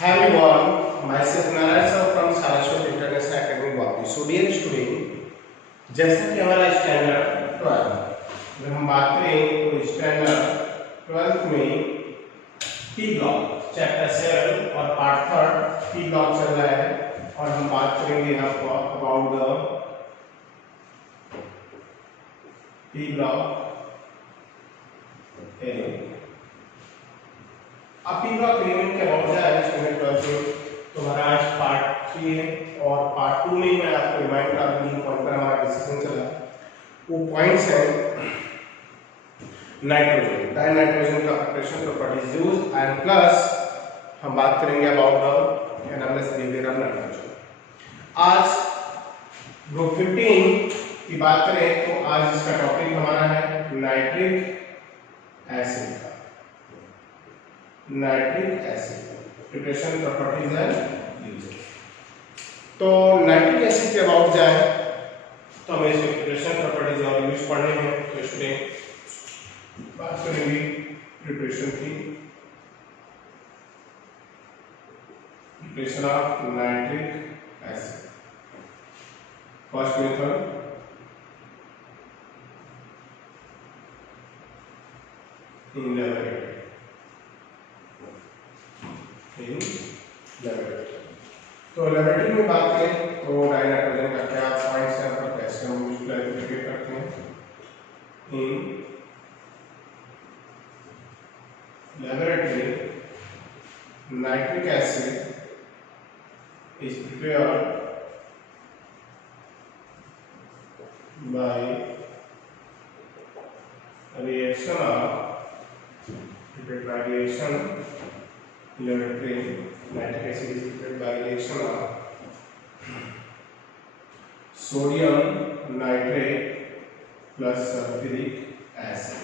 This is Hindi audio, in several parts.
Hi everyone, myself Narayan sir from Saraswat International Academy Vapi. So dear student, जैसा कि हमारा स्टैंडर्ड 12 अगर हम बात करें तो स्टैंडर्ड 12 में टी ब्लॉक चैप्टर 7 और पार्ट 3 टी ब्लॉक चल रहा है और हम बात करेंगे यहाँ पर about the T block element. अब टी ब्लॉक एलिमेंट के अबाउट जाए स्टूडेंट 12 में तो हमारा आज पार्ट 3 है और पार्ट 2 में मैं आपको रिमाइंड करा दूं जिन पॉइंट पर हमारा डिस्कशन चला वो पॉइंट्स हैं नाइट्रोजन डाइनाइट्रोजन का preparation properties use and plus हम बात करेंगे about the analysis behaviour of nitrogen. आज ग्रुप 15 की बात करें तो आज इसका टॉपिक हमारा है नाइट्रिक एसिड का। Nitric acid preparation properties and uses. तो नाइट्रिक एसिड के अबाउट जाए तो हमें इसके प्रिपरेशन प्रॉपर्टीज और यूज पढ़ने हैं। तो इसमें बात करेंगे प्रिपरेशन की, preparation of nitric acid. First method in laboratory. तो लैबोरेटरी में बात करें तो डाइनाइट्रोजन का क्या पॉइंट्स हैं पर कैसे हम उसको क्लैरिफिकेट करते हैं। In laboratory nitric acid is prepared by reaction laboratory. Nitric acid is prepared by reaction of sodium nitrate plus sulfuric acid.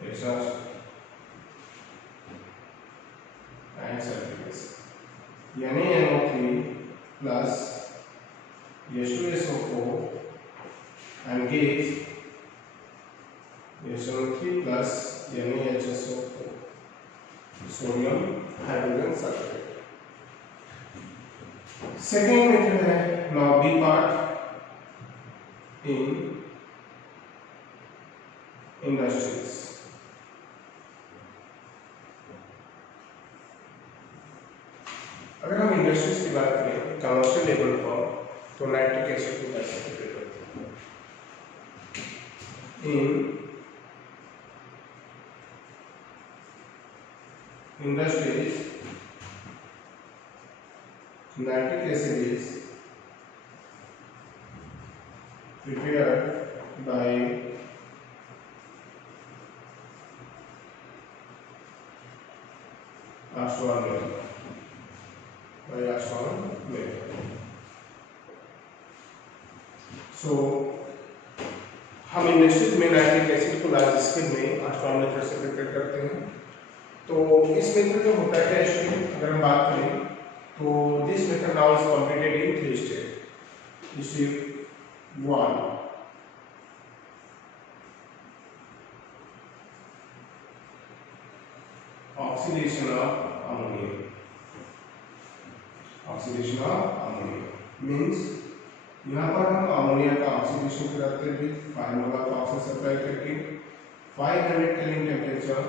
Reaction and sulfuric acid. NaNO3 plus H2SO4 and gives SO3 plus NaHSO4 sodium hydrogen sulfate. Second method है now B part in industries. अगर हम इंडस्ट्रीज की बात करें कमर्शियल लेवल पर तो नाइट्रिक एसिड को कैसे प्रिपेयर करते हैं। In industries nitric acid is prepared by आश्वान method. So हम इंडस्ट्रीज में नाइट्रिक एसिड को लार्ज स्केल में आश्वान मेथड से प्रिपेयर करते हैं। तो इस मेथड में होता है स्टूडेंट अगर हम बात करें तो this method now is completed in 3 step. Step 1 oxidation of ammonia. Oxidation of ammonia means यहाँ पर हम अमोनिया का ऑक्सीडेशन कराते हैं 5 मोलर का ऑक्सीजन सप्लाई करके 500 केल्विन टेम्परेचर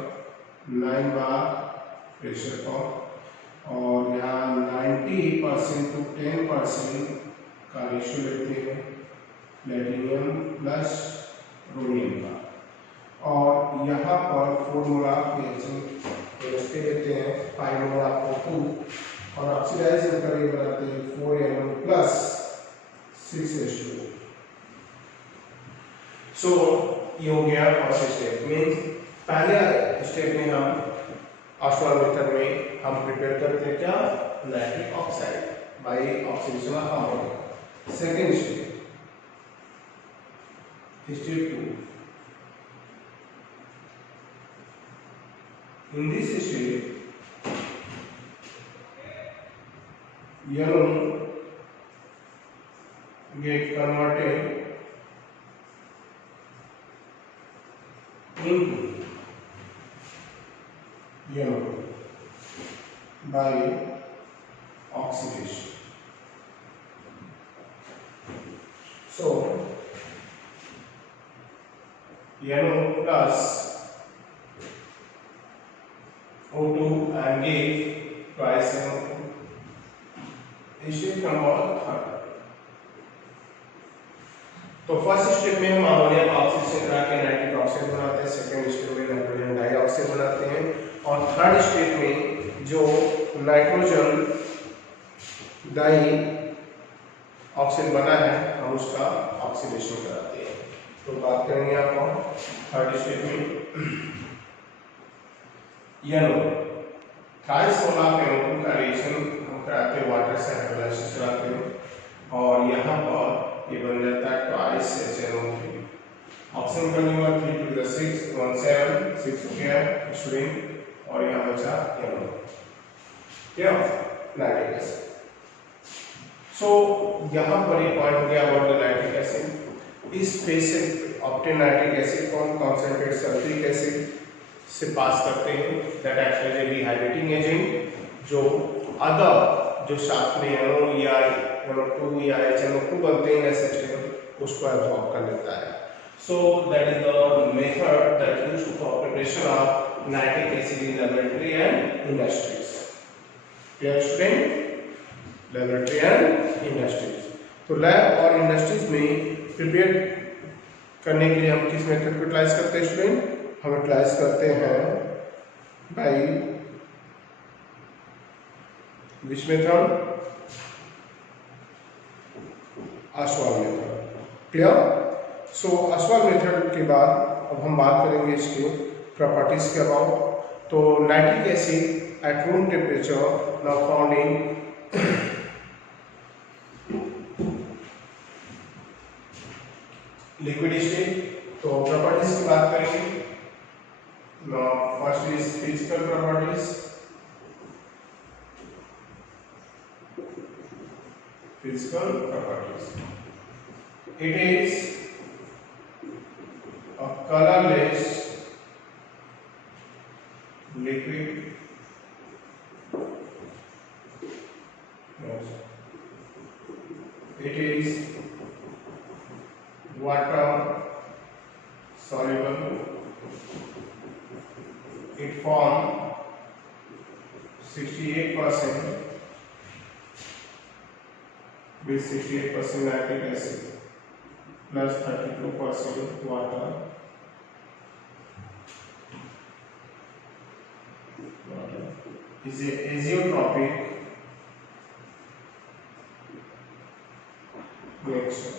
9 बार प्रेशर पर और यहाँ 90% टू 10% का रेशियो लेते हैं प्लेटिनियम प्लस रोडियम का और यहाँ पर 4 मोलर केमिस्ट्री लेते हैं 5 मोलर O2 और ऑक्सीडाइजेशन करके बनाते हैं 4Na प्लस 6H2। सो ये हो गया फर्स्ट स्टेप। मीन्स पहले स्टेप में हम आश्वान मेथड में हम प्रिपेयर करते हैं क्या nitric oxide by oxidation of ammonia. Second step step 2 in this step NO get converted into NO by oxidation. So NO plus O2 and give twice NO2. Step number 3। तो फर्स्ट स्टेप में हम अमोनिया का ऑक्सीडेशन करा के नाइट्रिक ऑक्साइड बनाते हैं, सेकंड स्टेप में नाइट्रोजन डाइऑक्साइड बनाते हैं, और थर्ड स्टेप में जो नाइट्रोजन डाई ऑक्साइड बना है हम उसका ऑक्सीडेशन कराते हैं। तो बात करेंगे आप थर्ड स्टेप में NO ट्राइसोलार NO2 का रिएक्शन हम कराते हैं, वाटर से हाइड्रोलाइसिस कराते हैं, और यहाँ पर ये बन जाता है ट्वाइस HNO3 ऑक्सीजन का नंबर 3 to the 6 17 6 हो गया स्टूडेंट, और यहाँ बचा NO क्या नाइट्रिक एसिड। सो यहाँ पर एक पॉइंट हो गया अबाउट द नाइट्रिक एसिड। इस फेज से ऑब्टेन नाइट्रिक एसिड को हम कॉन्सेंट्रेट सल्फ्यूरिक एसिड से पास करते हैं, that acts as a dehydrating agent, जो अदर जो साथ में NO या NO2 या HNO2 बनते हैं सिस्टम उसको एब्जॉर्ब कर लेता है। So that is the method that used for preparation of nitric acid in laboratory and industries. Clear student? Laboratory and industries. तो लैब और इंडस्ट्रीज में प्रिपेयर करने के लिए हम किस मेथड को यूटिलाइज करते हैं स्टूडेंट? हम यूटिलाइज करते हैं by which method? Oswald method. Clear? So Oswald method के बाद अब हम बात करेंगे इसके प्रॉपर्टीज के अबाउट। तो nitric acid at room temperature now found in liquid state. तो प्रॉपर्टीज की बात करेंगे। Now first is physical properties. Physical properties. It is a colorless liquid. It is water soluble. It forms 68% with 68% nitric acid plus 32% water. Is a azeotropic mixture.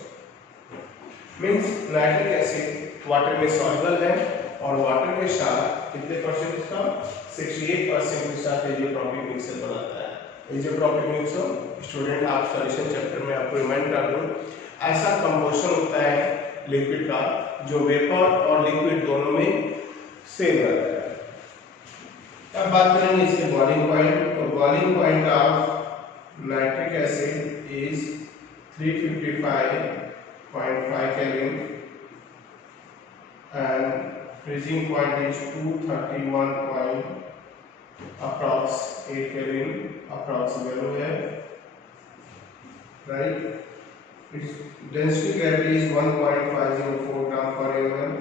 Means nitric acid water में सॉल्युबल है और वाटर के साथ कितने परसेंट इसका 68% के साथ एजियोट्रॉपिक मिक्सचर बनाता है। एजियोट्रॉपिक मिक्सचर स्टूडेंट आप सॉल्यूशन चैप्टर में आपको रिमाइंड कर दूं, ऐसा कंपोजिशन होता है लिक्विड का जो वेपर और लिक्विड दोनों में सेम रहता है। अब बात करेंगे इसके बॉइलिंग पॉइंट। तो boiling point of nitric acid is 355.5 kelvin and freezing point is 231 approx 8 Kelvin, approx value है, right? Its density gravity is 1.504 gram per mm.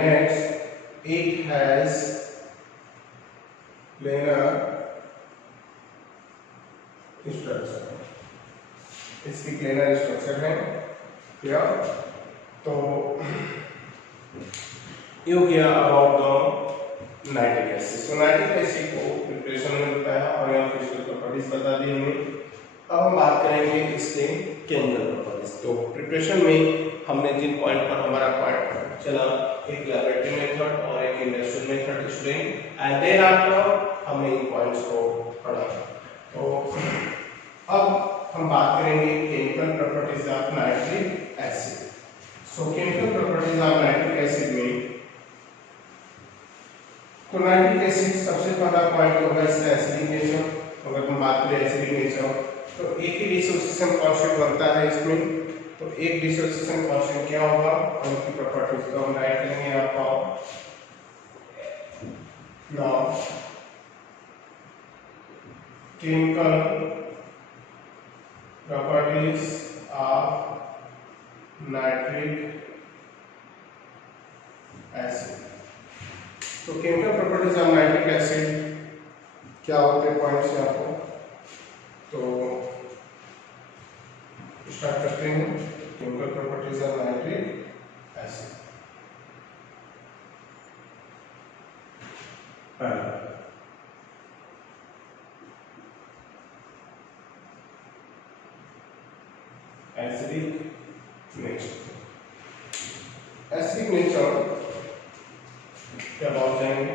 Next, it has planar structure. इसकी planar structure है, क्या? तो ये हो गया about the nitric acid. So nitric acid को प्रिपरेशन में होता है और यहाँ फिजिकल प्रॉपर्टीज बता दी हमने। अब हम बात करेंगे इसके केमिकल प्रॉपर्टीज। तो प्रिपरेशन में हमने जिन पॉइंट पर हमारा पॉइंट चला, एक लैबोरेटरी मेथड और एक industrial method student, and then after हमने इन पॉइंट्स को पढ़ा। तो अब हम बात करेंगे chemical properties of nitric acid. So chemical properties of nitric acid में तो नाइट्रिक एसिड सबसे पहला पॉइंट होगा इसका एसिडिक नेचर। अगर हम बात करें एसिडिक नेचर तो एक ही डिसोसिएशन कांस्टेंट बनता है इसमें। तो एक डिसोसिएशन कांस्टेंट क्या होगा, उनकी प्रॉपर्टीज को हम राइट करेंगे। आपका Now, chemical properties of nitric acid. तो chemical properties of nitric acid क्या होते हैं पॉइंट्स यहाँ पर, तो स्टार्ट करते हैं। Chemical properties of nitric acid. Acidic nature. Acidic nature क्या बात जाएंगे।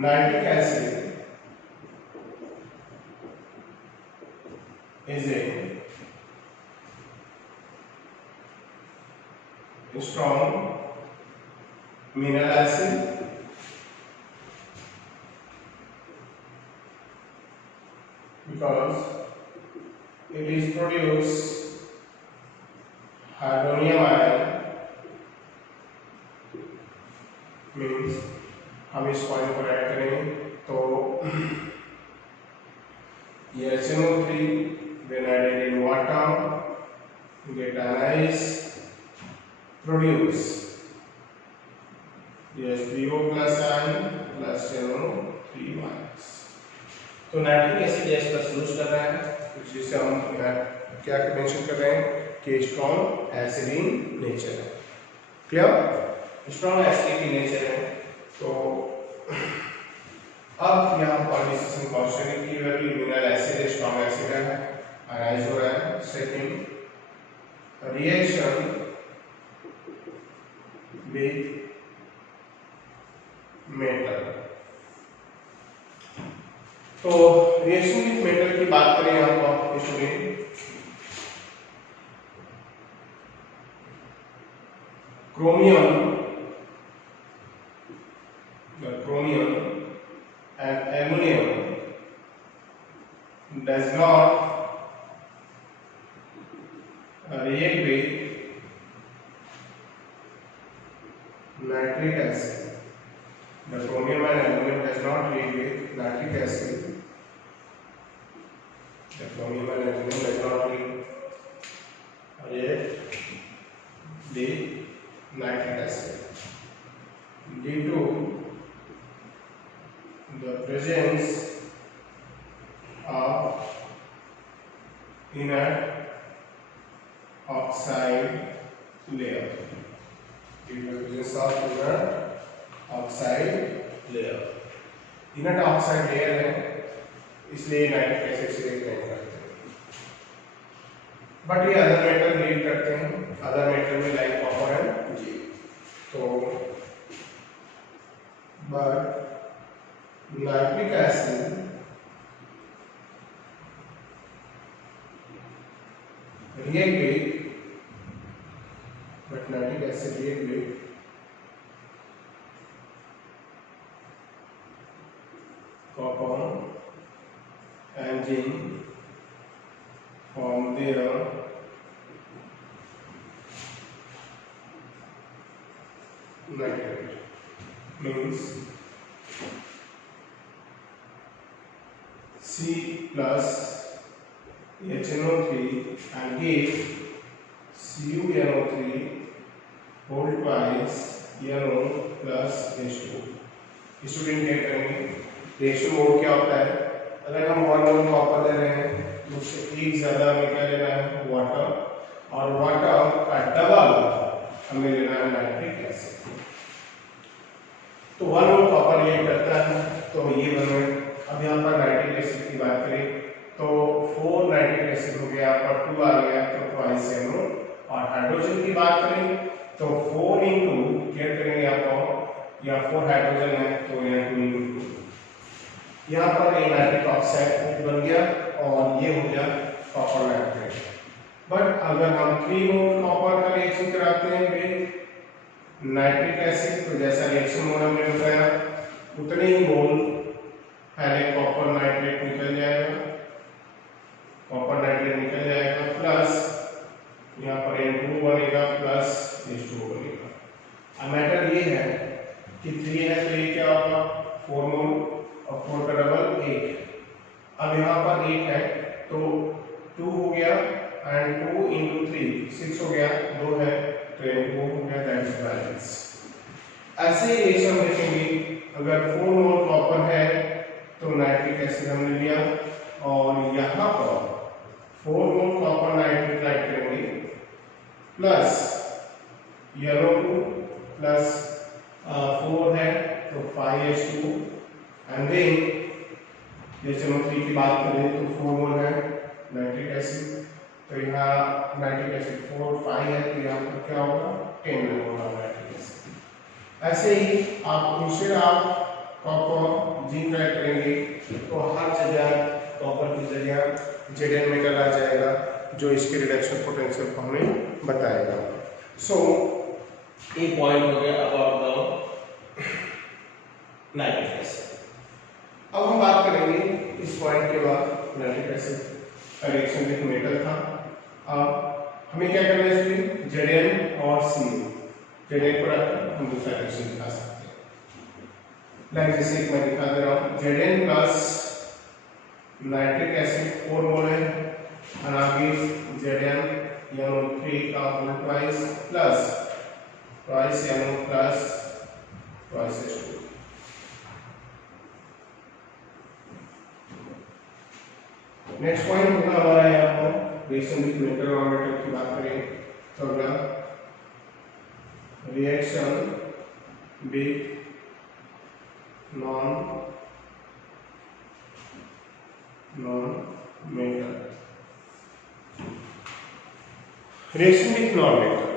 Nitric acid is a strong mineral acid because it is produced hydronium ion, means हम इस पॉइंट को ऐड करेंगे तो ये HNO3 when added in water get ionized, produce HPO plus ion plus NO3 minus। तो नाइट्रिक एसिड गैस का यूज कर रहे हैं, जिससे हम यहाँ क्या मेंशन कर रहे हैं कि स्ट्रॉन्ग एसिडिक नेचर है। क्लियर, स्ट्रॉन्ग एसिडिक नेचर है। तो अब यहाँ पर डिस्कशन कांस्टेंट की value mineral acid strong acid है, अराइज हो रहा है। Second, reaction with metal. तो रिएक्शन विद मेटल की बात करें यहाँ पर student, chromium and ammonium does not react with nitric acid. The chromium and ammonium does not react with nitric acid. The chromium and ammonium does not react with nitric acid due to the presence of inert oxide layer. Due to the presence of inert oxide layer. Inert oxide layer है, इसलिए नाइट्रिक एसिड से रिएक्ट नहीं करते, बट ये अदर मेटल रिएक्ट करते हैं। अदर मेटल में लाइक कॉपर एंड जी। तो but nitric acid react with, but nitric acid react with copper and zinc from their nitrate, means C plus HNO3 and give CuNO3 whole twice NO plus H2। Student क्या करेंगे, रेशियो मोड क्या होता है, अगर हम 1 मोल कॉपर ले रहे हैं तो उससे एक ज्यादा हमें क्या लेना है वाटर, और वाटर का डबल हमें लेना है नाइट्रिक एसिड। तो 1 मोल कॉपर ये करता है, तो ये बने। अब यहाँ पर नाइट्रिक एसिड की बात करें तो 4 नाइट्रिक एसिड हो गया, यहाँ पर 2 आ गया तो ट्वाइस NO। और हाइड्रोजन की बात करें तो 4 इंटू क्या करेंगे यहाँ पर, यहाँ 4 हाइड्रोजन है तो यहाँ 2 इंटू 2, यहाँ पर एक नाइट्रिक ऑक्साइड बन गया और ये हो गया कॉपर नाइट्रेट। बट अगर हम 3 मोल कॉपर का रिएक्शन कराते हैं विद नाइट्रिक एसिड तो जैसा रिएक्शन मोड हमने बताया उतने ही मोल पहले कॉपर नाइट्रेट निकल जाएगा, कॉपर नाइट्रेट निकल जाएगा, प्लस यहाँ पर N2 बनेगा प्लस H2 बनेगा। अब मैं एंड 2 into 3 6 हो गया, 2 है तो 4 हो गया, दैट इज बैलेंस। ऐसे ही रेशियो हम देखेंगे, अगर 4 मोल कॉपर है तो नाइट्रिक एसिड हमने लिया, और यहाँ पर 4 मोल कॉपर नाइट्रेट ऐड करेंगे प्लस येलो 2 प्लस 4 है तो 5H2 एंड देन जैसे हम 3 की बात करें तो 4 मोल है नाइट्रिक एसिड, तो यहाँ नाइट्रिक एसिड 4 5 है तो यहाँ पर क्या होगा 10 मोल नाइट्रिक एसिड। ऐसे ही आप इंस्टेड आप कॉपर जिंक ऐड करेंगे तो हर जगह कॉपर की जगह Zn मेटल आ जाएगा, जो इसके रिडक्शन पोटेंशियल को हमें बताएगा। सो ये पॉइंट हो गया अबाउट द नाइट्रिक एसिड। अब हम बात करेंगे इस पॉइंट के बाद नाइट्रिक एसिड का रिएक्शन विद मेटल था। अब हमें क्या करना है इसमें Zn और Cn, Zn को रखकर हम दूसरा रिएक्शन दिखा सकते हैं। लाइक जैसे मैं दिखा दे रहा हूँ, Zn plus nitric acid 4 mole है, and आगे Zn NO3 का whole twice plus twice NO plus twice H2। Next point होगा हमारा यहाँ पर रिएक्शन विद मेटल और मेटल की बात करें तो अगला reaction with non metal. Reaction with non metal,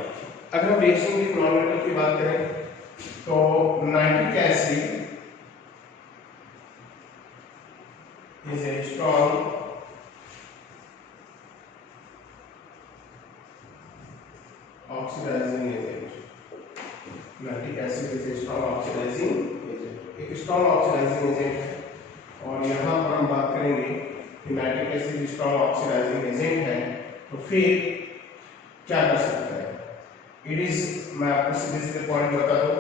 अगर हम रिएक्शन विद नॉन मेटल की बात करें तो nitric acid is a strong oxidizing agent. Nitric acid is a strong oxidizing agent, एक स्ट्रॉन्ग ऑक्सीडाइजिंग एजेंट है। और यहाँ पर हम बात करेंगे कि nitric acid strong oxidizing agent है तो फिर क्या कर सकता है। इट इज, मैं आपको सीधे सीधे पॉइंट बता दूं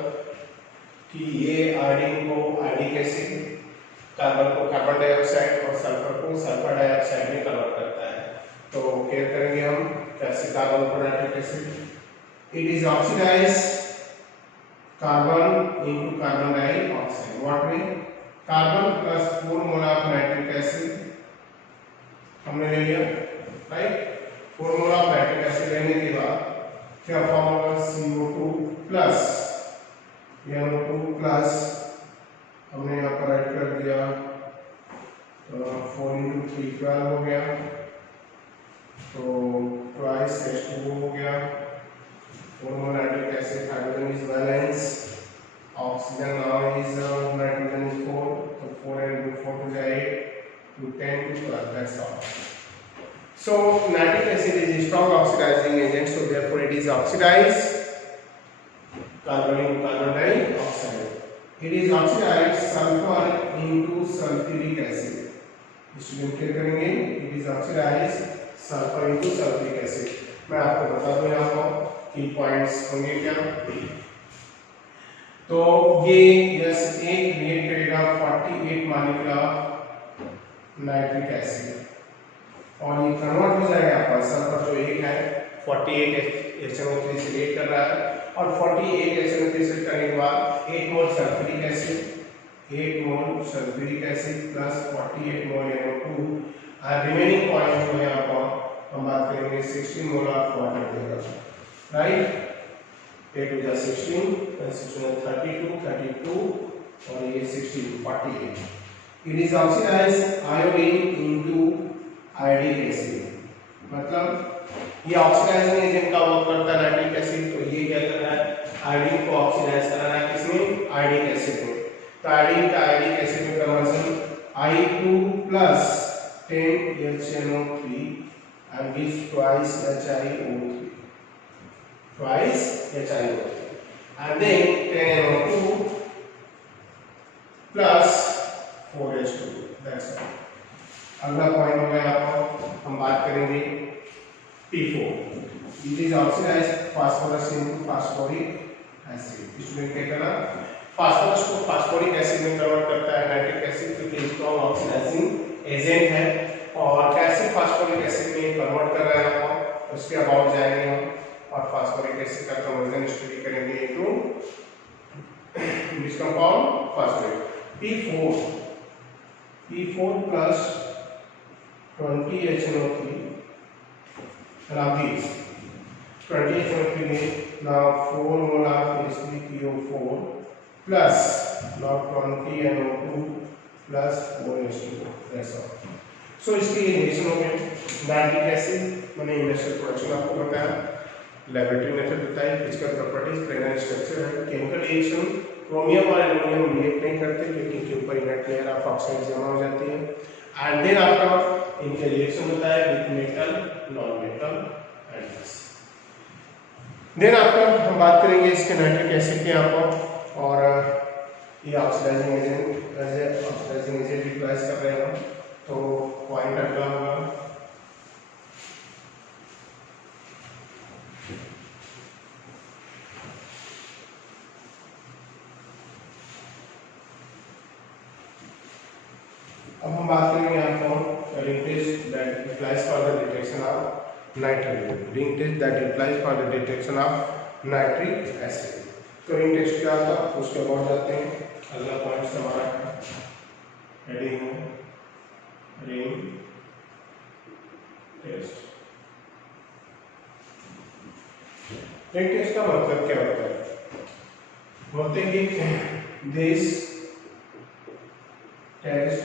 कि ये आयोडीन को आयोडिक एसिड, कार्बन को कार्बन डाइऑक्साइड और सल्फर को सल्फर डाइऑक्साइड में कन्वर्ट करता है। तो क्या करेंगे हम, कैसे कार्बन को nitric acid, it is oxidise carbon into carbon dioxide what में carbon plus 4 mole of nitric acid हमने ले लिया, right. 4 mole of nitric acid लेने के बाद क्या फॉर्म होगा CO2 प्लस NO2 प्लस हमने यहाँ पर ऐड कर दिया 4 into 3 12 हो गया, तो ट्वाइस H2O हो गया। 4 mole nitric acid, hydrogen is balance, oxygen now is nitrogen is 4, तो 4 into 4 हो जाए 8 to 10 to 12, that's all. So nitric acid is a strong oxidizing agent, so therefore it is oxidized carbon into carbon dioxide. It is oxidized sulfur into sulfuric acid. Student क्या करेंगे, it is oxidized sulfur into sulfuric acid। मैं आपको बता दूं यहाँ पर की पॉइंट्स होंगे क्या। तो ये यस एक क्रिएट करेगा 48 मॉलिक्यूल नाइट्रिक एसिड और ये कन्वर्ट हो जाएगा आपका सल्फर जो एक है 48 HNO3 से रिएक्ट कर रहा है और 48 HNO3 से करने के बाद 8 मोल सल्फ्यूरिक एसिड प्लस 48 मोल NO2 और रिमेनिंग पॉइंट जो है आपका हम बात करेंगे 16 मोल ऑफ वाटर देगा, राइट। 8 to 16, 32 और ये 16 48। It is oxidized iodine into iodic acid, मतलब ये ऑक्सीडाइजिंग एजेंट का वर्क करता है नाइट्रिक एसिड, तो ये क्या कर रहा है आयोडीन को ऑक्सीडाइज कर रहा है किसमें, आयोडिक एसिड में। तो आयोडीन का आयोडिक एसिड में conversion I2 plus 10 HNO3 and gives twice HiO3 and then 10 NO2 plus 4H2, that's all। अगला पॉइंट हो गया आपको, हम बात करेंगे P4, it is oxidized phosphorus into phosphoric acid. Student क्या करना, फास्फोरस को फास्फोरिक एसिड में कन्वर्ट करता है नाइट्रिक एसिड, क्योंकि स्ट्रॉन्ग ऑक्सीडाइजिंग एजेंट है। और कैसे फास्फोरिक एसिड में कन्वर्ट कर रहा है आपको, उसके अबाउट जाएंगे हम और फास्फोरिक एसिड का कन्वर्जन स्टडी करेंगे into this compound phosphoric P4 plus 20 HNO3. Now these 20 HNO3 means now 4 molar H3PO4 plus now 20 NO2 plus 4 H2O. That's all. So इसकी रिएक्शन हो गई नाइट्रिक एसिड मैंने इंडस्ट्रियल प्रोडक्शन आपको बताया, लैबोरेटरी मेथड बताया, फिजिकल प्रॉपर्टीज, प्लेनर स्ट्रक्चर है, केमिकल रिएक्शन क्रोमियम और एल्युमिनियम रिएक्ट नहीं करते क्योंकि इनके ऊपर इनर लेयर ऑफ ऑक्साइड जमा हो जाती है। एंड देन आपका इनके रिएक्शन बताया with metal, non metal and this. Then आपका हम बात करेंगे इसके नाइट्रिक एसिड के यहाँ पर, और ये ऑक्सीडाइजिंग एजेंट यूटिलाइज कर रहे हैं, तो पॉइंट अगला होगा अब हम बात करेंगे यहाँ पर ring test that utilize for the detection of nitric, ring test that utilize for the detection of nitric acid. तो रिंग टेस्ट क्या था उसके बाद जाते हैं, अगला पॉइंट हमारा हेडिंग है रिंग टेस्ट। रिंग टेस्ट का मतलब क्या होता है, बोलते हैं कि this test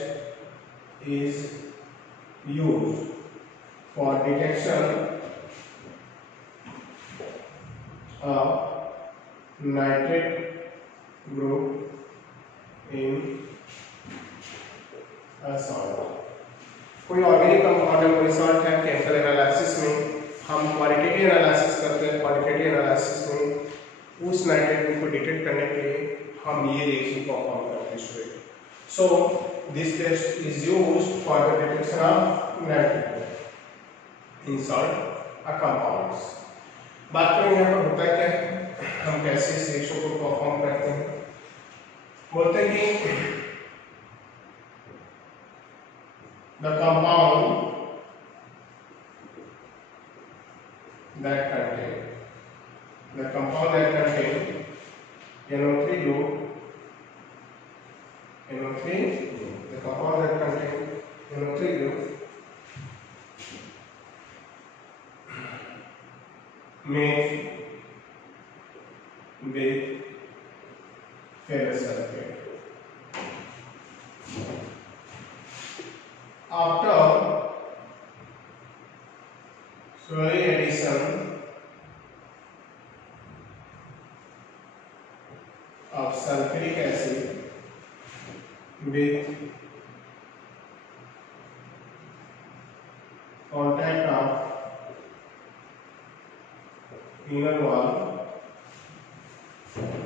is used for detection of nitrate group in a salt। कोई ऑर्गेनिक कंपाउंड है, कोई सॉल्ट है, केमिकल एनालिसिस में हम क्वालिटेटिव एनालिसिस करते हैं। क्वालिटेटिव एनालिसिस में उस नाइट्रेट ग्रुप को डिटेक्ट करने के लिए हम ये रिएक्शन परफॉर्म करते हैं। So this test is used for the detection of nitrate in salt compounds। बात करेंगे यहाँ पर होता है क्या है, हम कैसे इस रिएक्शन को परफॉर्म करते हैं। बोलते हैं कि the compound that contain NO3 group, the compound that contain NO3 group made with ferrous sulfate। After slowly addition of sulfuric acid with contact of inner wall,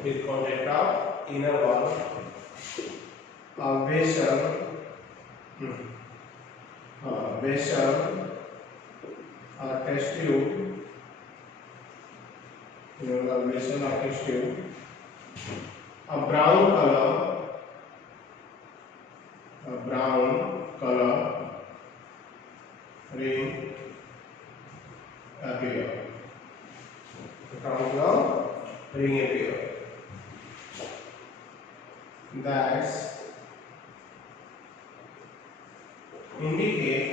with contact of inner wall of vessel or test tube, vessel or test tube, a brown color ring appear, that indicate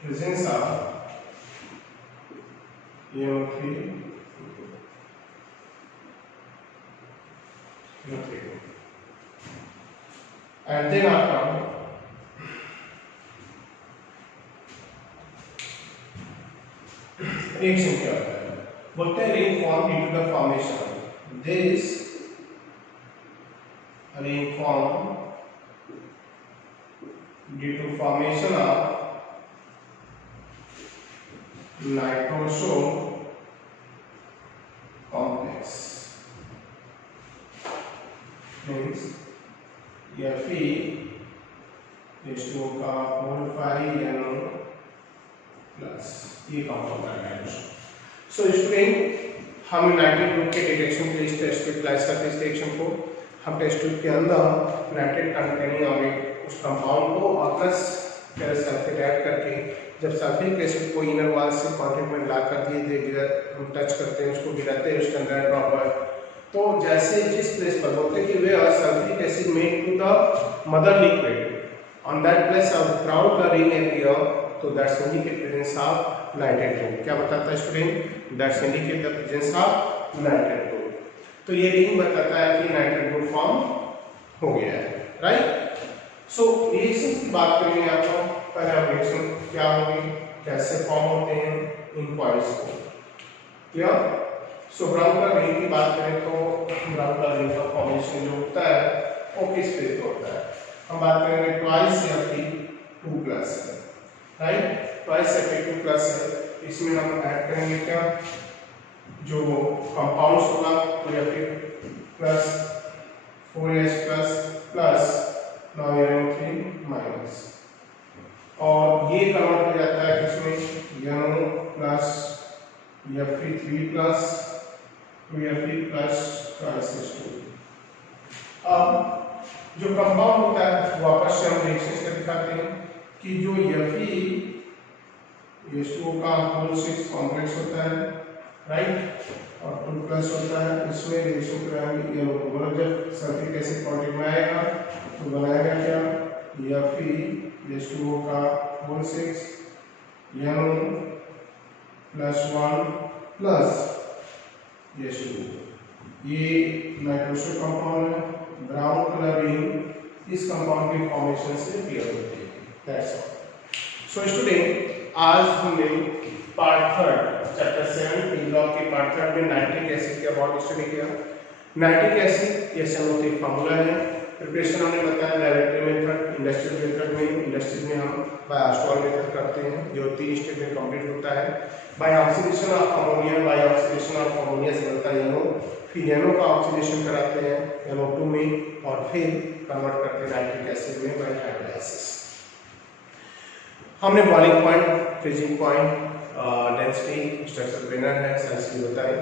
presence of NO3 and then after reaction क्या होता है, बोलते हैं ring form due to the formation, this ring form due to formation of nitroso complex, means Fe का 4,5NO प्लस ये कंपाउंड है। सो स्टूडेंट हम नाइट्रेट ग्रुप के डिटेक्शन के लिए इस टेस्ट को अप्लाई करते हैं। इस रिएक्शन को हम टेस्ट ट्यूब के अंदर नाइट्रेट कंटेनिंग ऑफ उस कंपाउंड को और प्लस सल्फेट ऐड करके जब सल्फ्यूरिक एसिड को इनर वॉल से कांटेक्ट में ला कर दिए हम टच करते हैं, उसको गिराते हैं उसके अंदर ड्रॉपर, तो जैसे जिस प्लेस पर बोलते हैं कि वे are sulphuric acid made to the mother liquid on that place of brown colour appear, तो that's indicate presence of nitrate group. क्या बताता है student? That's indicate the presence of nitrate group. तो ये रिंग बताता है कि नाइट्रेट ग्रुप फॉर्म हो गया है, राइट। सो रिएक्शन की बात करेंगे आपको, पहले रिएक्शन क्या होगी, कैसे फॉर्म होते हैं इन पॉइंट्स को, क्लियर। सो ब्राउन कलर रिंग की बात करें तो ब्राउन कलर रिंग का फॉर्मेशन जो होता है वो किस पेज पे होता है, हम बात करेंगे twice Fe2+, right. Twice Fe2+ है, इसमें हम ऐड करेंगे क्या, जो कंपाउंड्स होगा तो Fe+ 4H+ प्लस NO3-, और ये कन्वर्ट हो जाता है किसमें, NO प्लस Fe3+ 2Fe+2H2। अब जो कंपाउंड होता है वापस से हम रिएक्शन से दिखाते हैं कि जो Fe का होल 6 कॉम्प्लेक्स होता है, राइट, और 2+ होता है, इसमें रिएक्शन कराएंगे ये मतलब जब सल्फ्यूरिक एसिड कांटेक्ट में आएगा तो बनाएगा क्या, Fe का होल 6 NO+1 प्लस H2। ये नाइट्रोजन कंपाउंड है, ब्राउन कलर रिंग इस कंपाउंड के फॉर्मेशन से क्लियर होती है, दैट्स ऑल। सो स्टूडेंट आज हमने पार्ट 3 चैप्टर 7 पी ब्लॉक के पार्ट 3 में नाइट्रिक एसिड के अबाउट स्टडी किया। नाइट्रिक एसिड ये SNO3 फार्मूला है। प्रिपरेशन हमने बताया लैबोरेटरी मेथड, इंडस्ट्रियल मेथड में, इंडस्ट्री में हम बाय ऑस्टोल मेथड करते हैं जो 3 स्टेप में कंप्लीट होता है। बाय ऑक्सीडेशन ऑफ अमोनिया से बनता है NO, फिर NO का ऑक्सीडेशन कराते हैं NO2 में और फिर कन्वर्ट करते हैं नाइट्रिक एसिड में बाय हाइड्रोलाइसिस। हमने boiling point, freezing point, density, structure planar है, साइंस की बताई।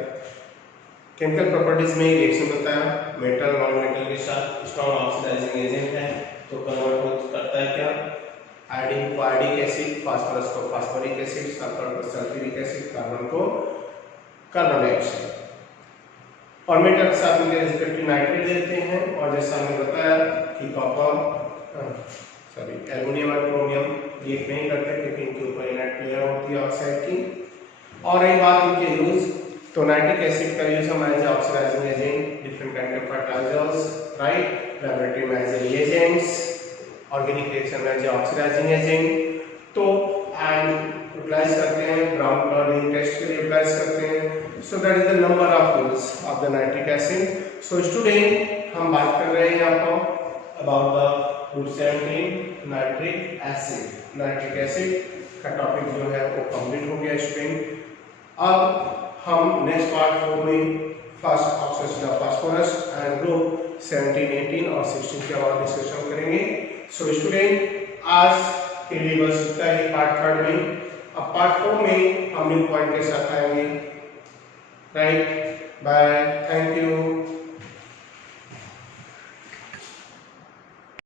केमिकल प्रॉपर्टीज में रिएक्शन बताया, मेटल नॉन मेटल के साथ स्ट्रॉन्ग ऑक्सीडाइजिंग एजेंट है तो कन्वर्ट करता है क्या, आयोडीन को आयोडिक एसिड, फास्फोरस को फास्फोरिक एसिड, सल्फर को सल्फ्यूरिक एसिड, कार्बन को कार्बन डाइऑक्साइड, और मेटल के साथ में रेस्पेक्टिव नाइट्रेट देते हैं। और जैसा हमने बताया कि एल्युमिनियम और क्रोमियम रिएक्ट नहीं करते क्योंकि इनके ऊपर इनर्ट लेयर होती है ऑक्साइड की। और रही बात इनके यूज, तो नाइट्रिक एसिड का यूज हम as oxidizing agent, different kind of fertilizers, right, laboratory में एज रिएजेंट्स, ऑर्गेनिक रिएक्शन में एज ऑक्सीडाइजिंग एजेंट, तो एंड यूटिलाइज करते हैं, ब्राउन कलर रिंग टेस्ट के लिए यूटिलाइज करते हैं। So that is the number of use of the nitric acid. So student हम बात कर रहे हैं यहाँ पर about the group 17 nitric acid. Nitric acid का टॉपिक जो है वो कंप्लीट हो गया स्टूडेंट। अब हम नेक्स्ट पार्ट 4 में first oxidation of phosphorus and group 17, 18 और 16 के बाद डिस्कशन करेंगे। सो स्टूडेंट आज के लिए बस इतना ही पार्ट 3 में। अब पार्ट 4 में हम न्यू पॉइंट के साथ आएंगे, राइट। Bye, thank you.